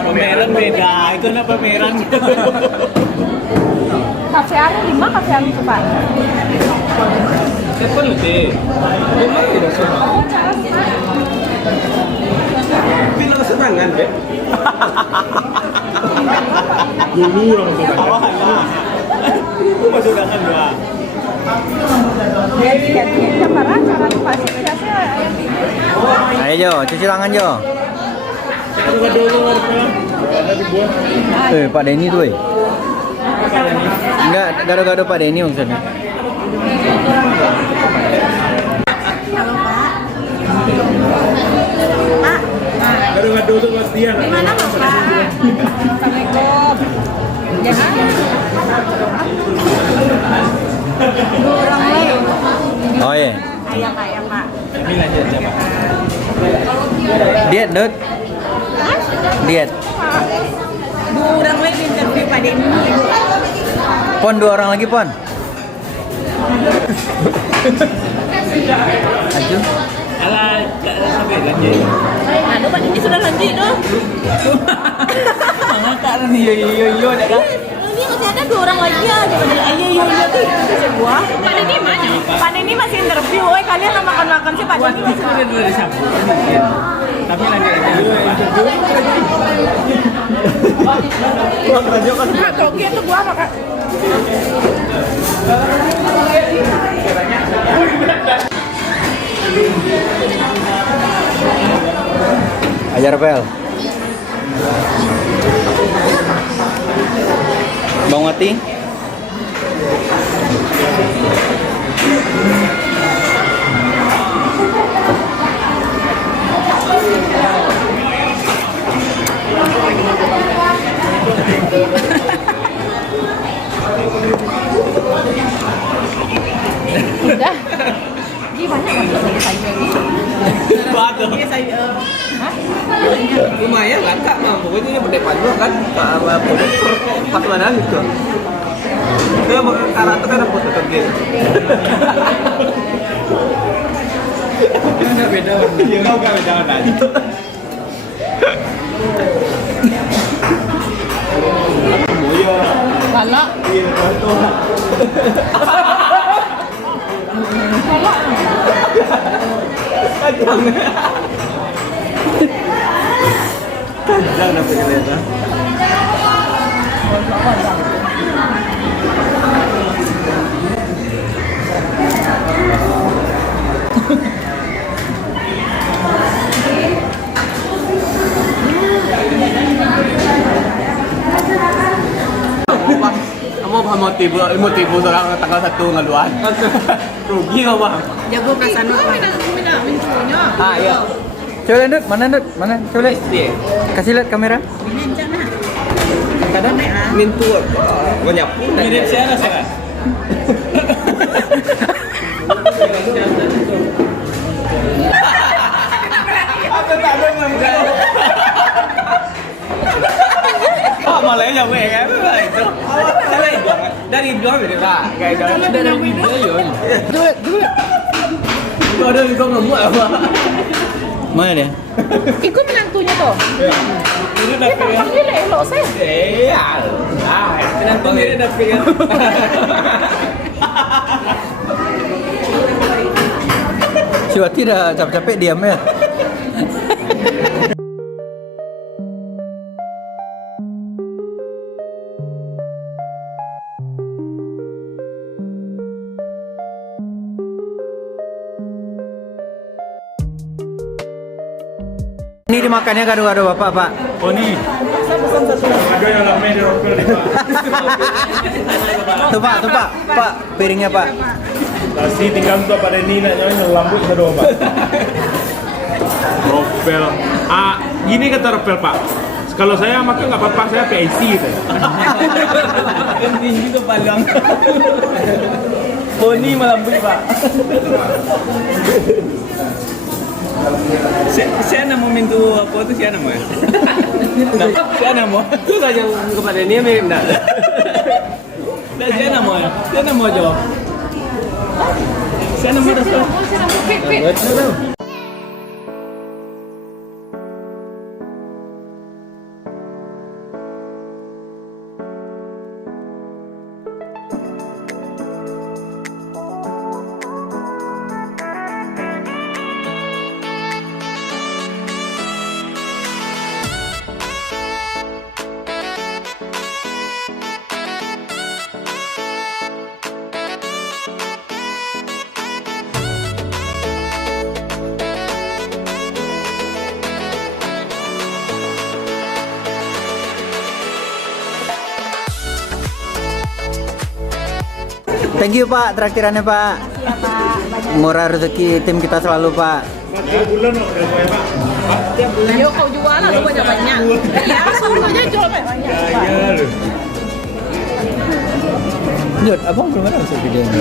Pameran beda, itu na pameran. Kafe ano, 5 kafe ano ito pa? Telepon lebih. Rumah tidak sama. Oo, tsaka 5. Pinakasenangan, Be. Dulu orang sudah. Masukangan dua. Siya para, cara lupa siya siya. Ayo Jo, cuci tangan Jo. Pak Denny tuh. Enggak, gado-gado Pak Denny maksudnya. Halo Pak. Pak. Gado-gado tuh buat dia. Gimana Bapak? Assalamualaikum. Jangan. Dorong leh. Oh iya. Iya Pak, ya Pak. Ini lanjut siapa? Diet, Dut. Diet. Dorong leh di interview Pak Denny. Pon 2 orang lagi, Pon. Aju. Alah, sampai lanjut. Aduh Pak Denny sudah lanjut dong. Ngakak nih, yo ada kan? Ini masih ada 2 orang lagi ya. Ayo tuh sebuah. Pak Denny mana? Pak Denny masih interview. Woi kalian makan sih Pak Denny masih. Udah disambut. Tapi lanjut aja dulu interview. Mak toge itu gua makan. Ajar Pel. Bang Mati. Udah. Gimana kalau saya ini? Batu. Hah? Lumayan lah Kak, mah pokoknya ini berdepan juga kan sama produser pas mana gitu. Itu karakter kan foto gitu. Enggak beda warna. Iya, enggak beda warna aja. Moyo. Galak. Iya, betul. Kadang. Kadang dapat kereta. Kamu motivo sekarang tanggal 1 ngaluan. Rugi kau bang. Jago perasaan lu. Mincunya. Ah iya. Coba lihat, Dut. Mana? Coba lihat. Iya. Kasih lihat kamera. Ini encana. Kadang mintu menyapu. Mirip siapa sih? Apa tak ada ngambil? Oh malah yang gue kan itu. Salah itu. Dari video ini lah. Kayak dari video ya. Dulu. Itu ada yang ngemuk apa? Mana dia? Ikut menantunya tuh. Ini Dia tampaknya elok sih. Iya. Ah, penonton ini udah pengen. Si Wati dah capek-capek diam ya. Ini dimakannya gado-gado Bapak, Pak. Oh nih. Ada yang lama di rokel nih Pak. Tuh Pak. Pak, piringnya Pak. Nasi tinggal tuh pada Nina nyonya lambut sado Pak. Ropel. Ah, gini kata Ropel Pak. Kalau saya makan nggak apa-apa, saya PIC gitu. Yang tinggi tuh palang. Oh ini melambut Pak. Saya nama mintu apa tuh siapa nama? Siapa nama? Itu saja kepada dia mirip nak. Siapa nama? Siapa nama jawab? Saya nomor satu. Thank you Pak, traktirannya Pak. Ya Pak, banyak. Murah rezeki tim kita selalu Pak. Tiap bulan loh, dari saya pak. Tiap bulan. Ayo kau jual lah, lu banyak-banyak. Iya, suruh aja jual banyak-banyak. Iya loh. Nyut, abang belum ada masuk video ini.